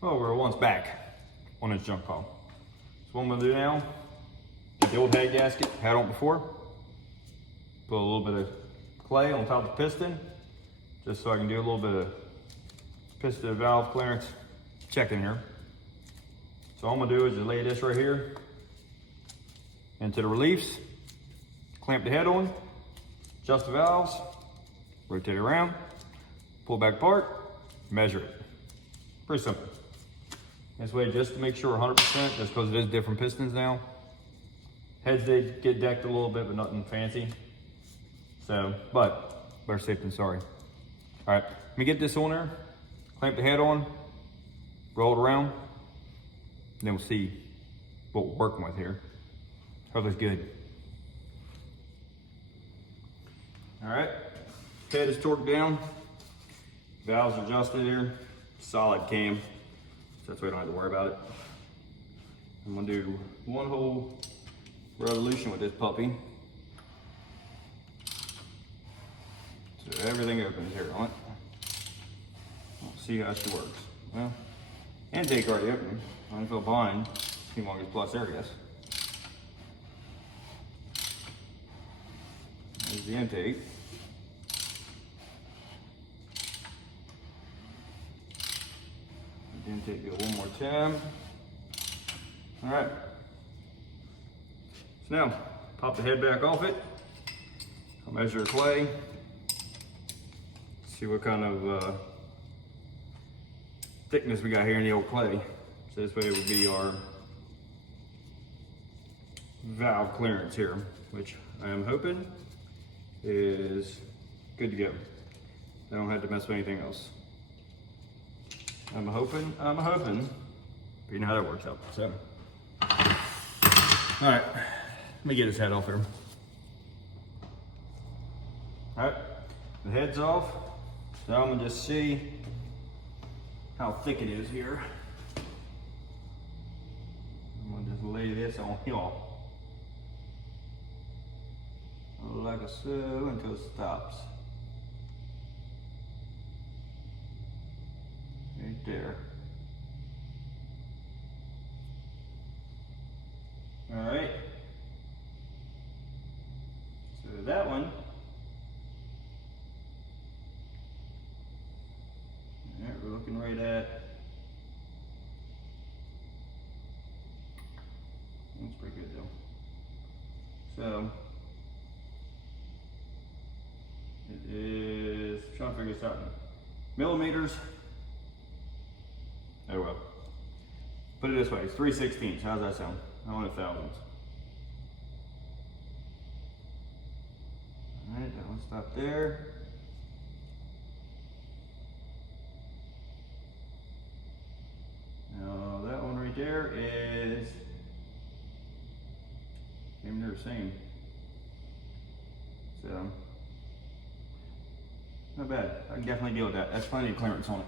Oh, we're once back on this junk pile. So what I'm gonna do now, get the old head gasket, had on before, put a little bit of clay on top of the piston, just so I can do a little bit of piston valve clearance checking here. So all I'm gonna do is just lay this right here into the reliefs, clamp the head on, adjust the valves, rotate it around, pull back apart, measure it. Pretty simple. This way, just to make sure 100%, just because it is different pistons now. Heads, they get decked a little bit, but nothing fancy. So, but better safe than sorry. All right, let me get this on there, clamp the head on, roll it around, and then we'll see what we're working with here. Hope it's good. All right, head is torqued down, valves adjusted here, solid cam. That's why I don't have to worry about it. I'm gonna do one whole revolution with this puppy. So everything opens here on it. Let's see how she works. Well, intake already open. I don't feel behind. See long as plus there, I guess. There's the intake. Intake it one more time. All right. So now, pop the head back off it. I'll measure the clay. See what kind of thickness we got here in the old clay. So this way it would be our valve clearance here, which I am hoping is good to go. I don't have to mess with anything else. I'm hoping, but you know how that works out, so. All right, let me get his head off here. All right, the head's off. Now I'm gonna just see how thick it is here. I'm gonna just lay this on here. Like so until it stops. Right there. All right. So that one. All right, we're looking right at. That's pretty good though. So it is, trying to figure this out. Millimeters. Oh well. Put it this way, it's 3/16. How's that sound? I want 1,000s. Alright, that one stop there. Now that one right there is, maybe they're the same. So, not bad. I can definitely deal with that. That's plenty of clearance on it.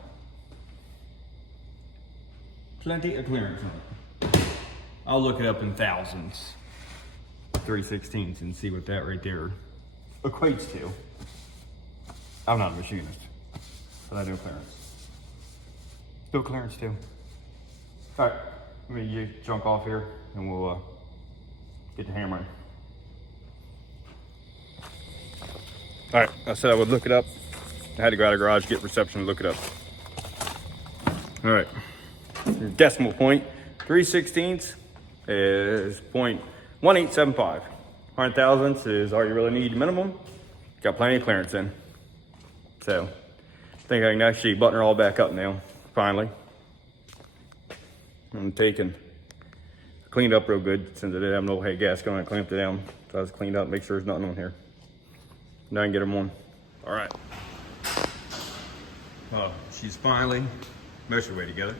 Plenty of clearance on it. I'll look it up in thousands, 3/16, and see what that right there equates to. I'm not a machinist, but I do clearance. Do clearance too. All right, let me get junk off here, and we'll get the hammering. All right, I said I would look it up. I had to go out of the garage, get reception, look it up. All right. Decimal point, 3/16 is 0.1875. 100 thousandths is all you really need minimum. Got plenty of clearance in. So, I think I can actually button her all back up now, finally. I'm taking, cleaned up real good since I did have no head gasket on it, clamped it down. So I was cleaned up, make sure there's nothing on here. Now I can get them on. All right. Well, she's finally most of the way together.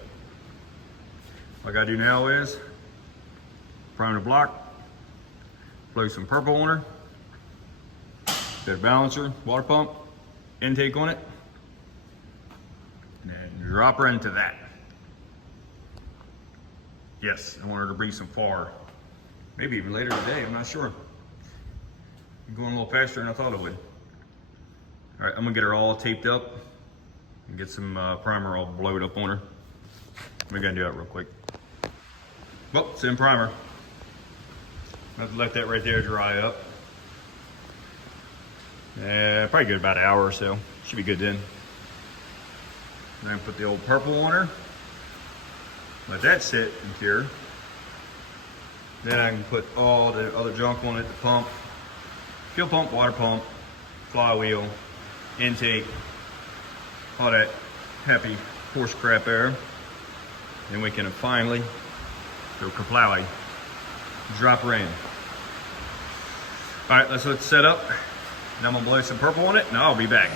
What I gotta do now is prime the block, blow some purple on her, bit of balancer, water pump, intake on it, and then drop her into that. Yes, I want her to breathe some far. Maybe even later today, I'm not sure. I'm going a little faster than I thought it would. All right, I'm gonna get her all taped up and get some primer all blowed up on her. We're gonna do that real quick. Well, it's in primer. I'll have to let that right there dry up. Probably good about an hour or so. Should be good then. Then put the old purple on her. Let that sit and cure. Then I can put all the other junk on it, the pump, fuel pump, water pump, flywheel, intake, all that happy horse crap there. Then we can finally go kaplowy, drop her in. All right, let's let it set up. And I'm gonna blow some purple on it and I'll be back.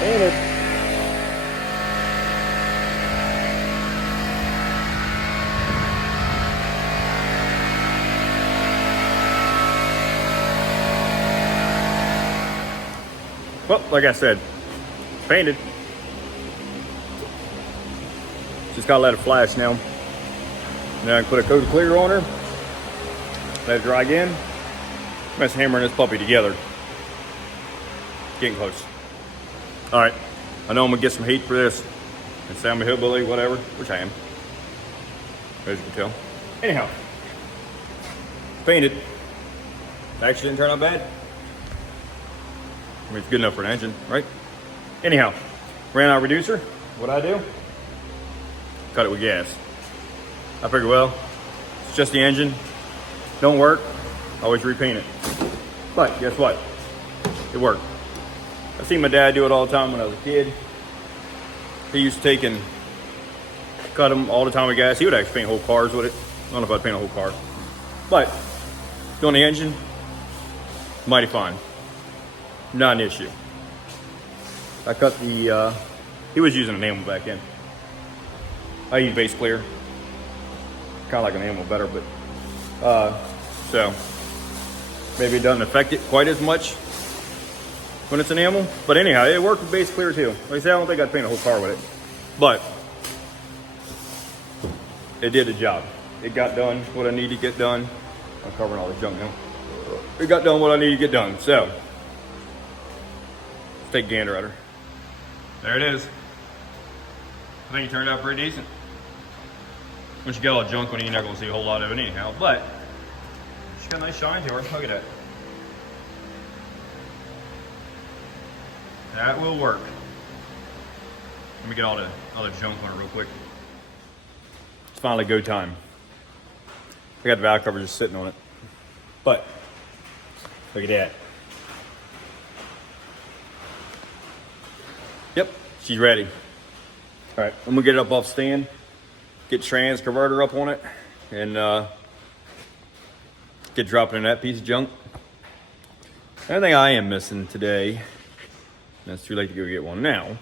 Painted. Well, like I said, painted. Just gotta let it flash now. Then I can put a coat of clear on her. Let it dry again. I'm just hammering this puppy together. Getting close. All right, I know I'm gonna get some heat for this. And say I'm a hillbilly, whatever, which I am, as you can tell. Anyhow, painted. Actually didn't turn out bad. I mean, it's good enough for an engine, right? Anyhow, ran out reducer. What'd I do? Cut it with gas. I figured, well, it's just the engine. Don't work, always repaint it. But guess what? It worked. I seen my dad do it all the time when I was a kid. He used to take and cut them all the time with gas. He would actually paint whole cars with it. I don't know if I'd paint a whole car. But doing the engine, mighty fine. Not an issue. I cut the, he was using an enamel back in. I use base clear. Kind of like an enamel better, but, so maybe it doesn't affect it quite as much when it's enamel. But anyhow, it worked with base clear too. Like I said, I don't think I'd paint a whole car with it, but it did the job. It got done what I need to get done. I'm covering all the junk now. It got done what I need to get done. So let's take a gander at her. There it is. I think it turned out pretty decent. Once you get all the junk on it, you're not gonna see a whole lot of it anyhow, but she's got a nice shine to her. Look at that. That will work. Let me get all the other junk on it real quick. It's finally go time. I got the valve cover just sitting on it. But look at that. Yep, she's ready. All right, I'm gonna get it up off stand, get trans converter up on it, and get dropping in that piece of junk. The only thing I am missing today, and it's too late to go get one now,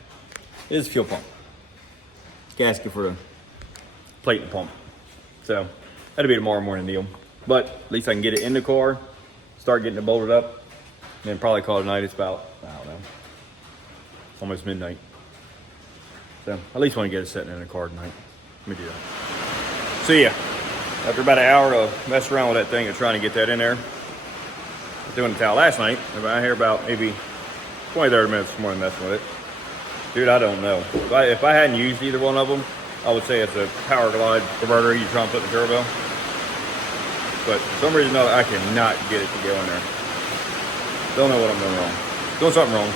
is fuel pump. Gasket for the plate and pump. So that'll be a tomorrow morning deal. But at least I can get it in the car, start getting it bolted up, and then probably call it a night. It's about, I don't know, it's almost midnight. So at least want to get it sitting in the car tonight. Let me do that. So yeah, after about an hour of messing around with that thing and trying to get that in there, doing the towel last night, I was here about maybe 20, 30 minutes more than messing with it. Dude, I don't know. If I hadn't used either one of them, I would say it's a power glide converter you try and put in the turbo. But for some reason or another, I cannot get it to go in there. Don't know what I'm doing wrong. Doing something wrong.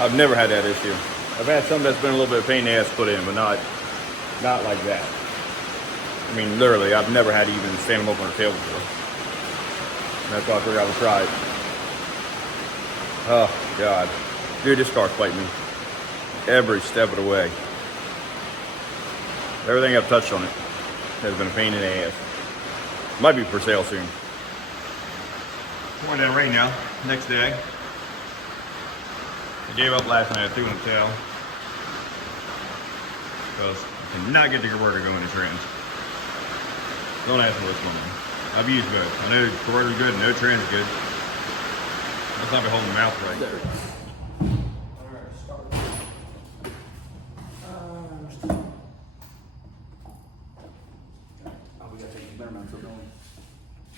I've never had that issue. I've had some that's been a little bit of a pain in the ass to put in, but not like that. I mean, literally, I've never had to even stand them up on a tail before. And that's why I figured I would try it. Oh, God. Dude, this car's fighting me every step of the way. Everything I've touched on it has been a pain in the ass. Might be for sale soon. Pouring down rain now, next day. I gave up last night, I threw in the tail. Because I cannot get the converter going in trans. Don't ask me what's going on. I've used both. I know the converter's good, no trans is good. Let's not be holding the mouth right. There. Alright, start. Oh, we gotta take the better mounts up, don't we?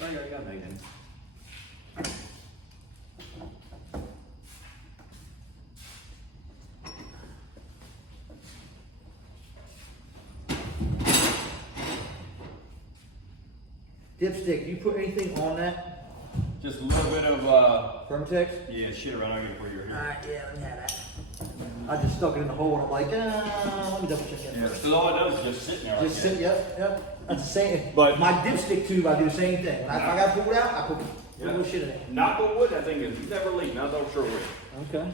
Oh, yeah, I got made in. Dipstick, you put anything on that? Just a little bit of Firmtex? yeah, shit around. I'll get it for you right here. Alright, yeah, let me have that. I just stuck it in the hole and I'm like, let me double check that Yeah, first. so all it does is just sit there. Just sit, yep. That's the same. But- my dipstick tube, I do the same thing. When if I got pulled out, I put a little shit in it. Knock on wood, that thing is never leak. Not so sure wood. Okay.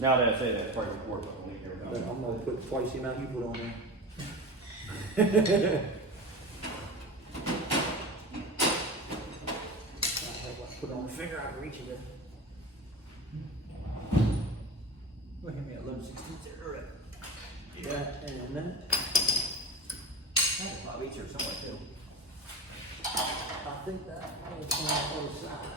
Now that I say that, it's probably worth a leak every But time. I'm gonna put twice the amount you put on there. Put it on the finger, I can reach it. Look at me at 11/16 there, right? Yeah, and then. I have a Bob Eats here somewhere too. I think that was on the other side.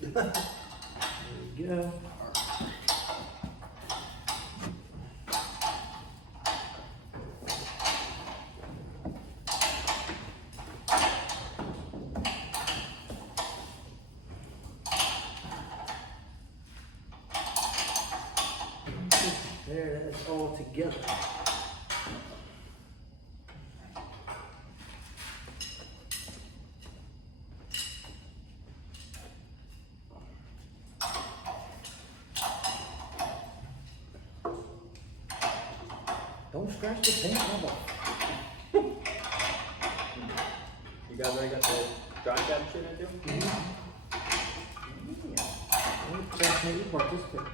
There we go. There, that's all together. Don't scratch the paint, no. You guys already got the dry cap shit in too? You participate.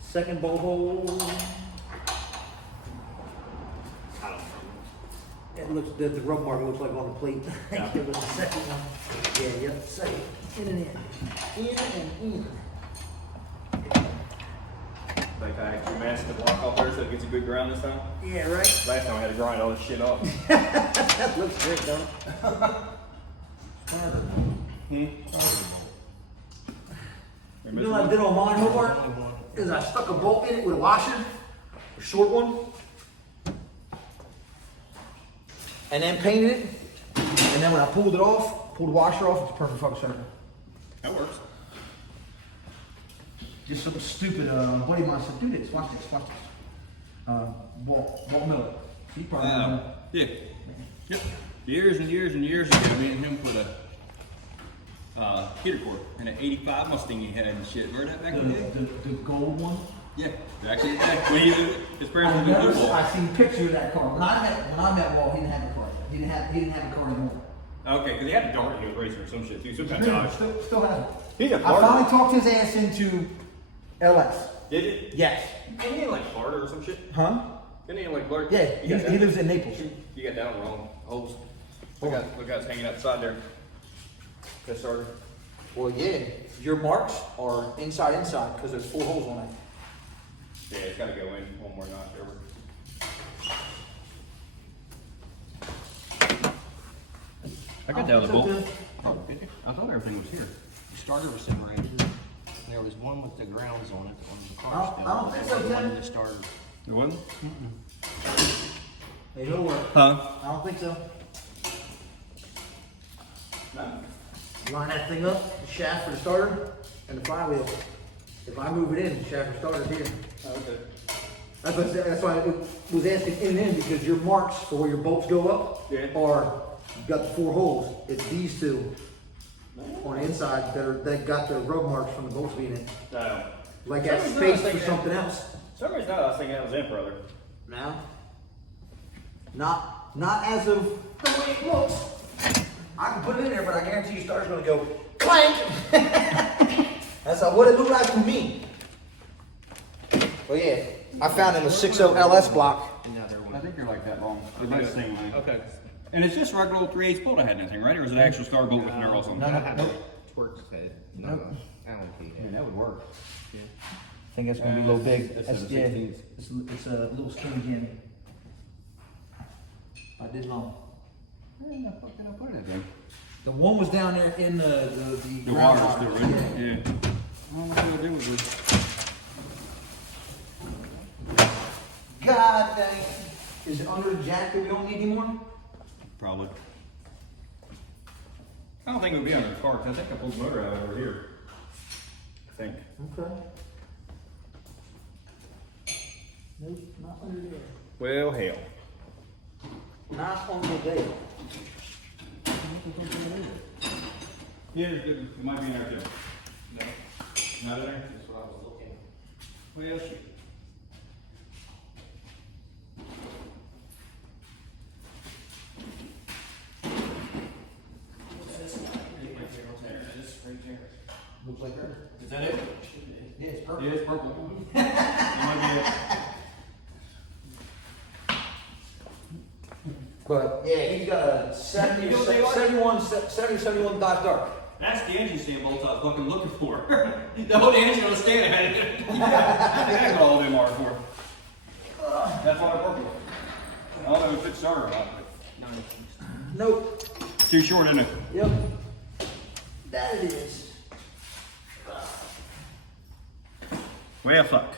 Second bolt hole. It looks, the rub mark looks like on the plate. Yeah. It was the second one. Yeah, yep, second. In and in. In and in. Like I actually masked the block off there so it gets a good ground this time. Yeah, right? Last time I had to grind all this shit off. That looks great, don't it? You know what I did on mine, Hobart? Is I stuck a bolt in it with a washer, a short one, and then painted it. And then when I pulled it off, pulled the washer off, it's perfect fucking center. That works. Just some stupid buddy of mine said, do this, watch this. Walt Miller. He probably Yeah. Yep. Years and years and years ago, me and him put a heater cord in an 85 Mustang he had and shit. Remember that back in the day? the gold one. Yeah. Back in the day. When his parents were doing football. I seen pictures of that car. When I met Walt, he didn't have a car. He didn't have a car anymore. Okay, because he had a dart he was racing or some shit too. Some kind of Dodge. Still has it. He's a I Florida. finally talked his ass into LS. Did you? Yes. Didn't he in like Florida or some shit? Huh? Didn't he in like Florida? Yeah, You got he that- lives in Naples. You got down wrong. Holes. Look out, hanging outside there. That starter. Well, yeah, your marks are inside, because there's 4 holes on it. Yeah, it's got to go in one more notch over. I got down the bolt. Oh, did you? I thought everything was here. The starter was sitting right here. There was one with the grounds on it on the car still. I don't think so, There was one Tim. in the starter. It wasn't? Hey, it'll work. Huh? I don't think so. No. Line that thing up, the shaft for the starter, and the flywheel. If I move it in, the shaft for starter's here. Oh, okay. That's why I was asking in and in, because your marks for where your bolts go up Yeah. are, you've got the 4 holes. It's these 2 on the inside that got the rub marks from the bolts being in. No. Like that space for something else. For some reason I was thinking that was in, brother. Now, not as of the way it looks. I can put it in there, but I guarantee you starter's gonna go clank. That's what it looked like to me. Well, yeah, I found in the 60 LS block. And now there I was. think you're like that long. They're both the same length. Okay. And it's just regular old 3/8 bolt I had anything, right? Or is it an actual star bolt with an arrow or something? I had a twerk head, not Nope. a Allen key Yeah, head. that would work. I think that's gonna be a little big. That's That's, a yeah, 16. it's a little skinny Jimmy. I did long. Where the fuck did I put it in? The one was down there in the The ground water still, box. right? Yeah. I don't know what to do with this. God dang. Is it under the jack that we don't need anymore? Probably. I don't think it would be under the car, 'cause I think I pulled the motor out over here. think. Okay. Nope, not under there. Well, hell. Not under there. Yeah, it might be in there too. No. Not in there? That's what I was looking. Well, shoot. Looks like her. Is that it? Yeah, it's purple. Yeah, it's purple. That might be it. But yeah, he's got a 70, You know what they are? 71 dot dark. That's the engine stand bolts I was fucking looking for. The whole engine on the stand had it. I think I got all of them are for. That's why I purple. I don't know if it's starter or not, but Nope. too short, isn't it? Yep. That it is. Well, fuck.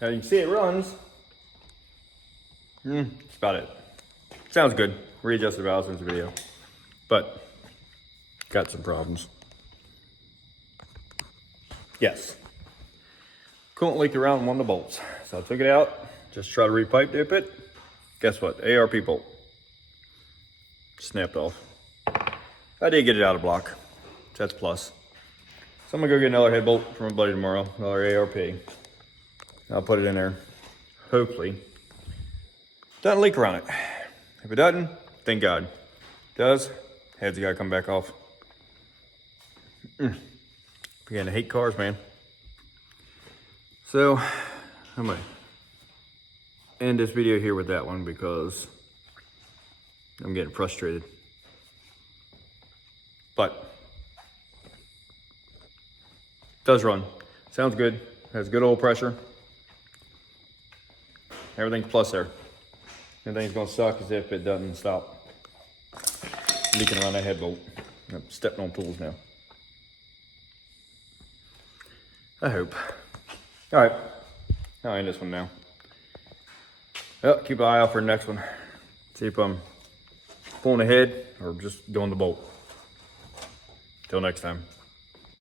Now you can see it runs. That's about it. Sounds good. Readjusted valves in the video, but got some problems. Yes. Coolant leaked around one of the bolts. So I took it out, just try to repipe dip it. Guess what? ARP bolt. Snapped off. I did get it out of block. So that's plus. So I'm gonna go get another head bolt from a buddy tomorrow, another ARP. I'll put it in there. Hopefully. Doesn't leak around it. If it doesn't, thank God. Does, head's gotta come back off. Beginning to hate cars, man. So, I'm gonna end this video here with that one because I'm getting frustrated. But, does run. Sounds good. Has good oil pressure. Everything's plus there. Everything's gonna suck as if it doesn't stop leaking around that head bolt. I'm stepping on tools now. I hope. All right, I'll end this one now. Well, keep an eye out for the next one. See if I'm pulling ahead or just doing the bolt. Till next time.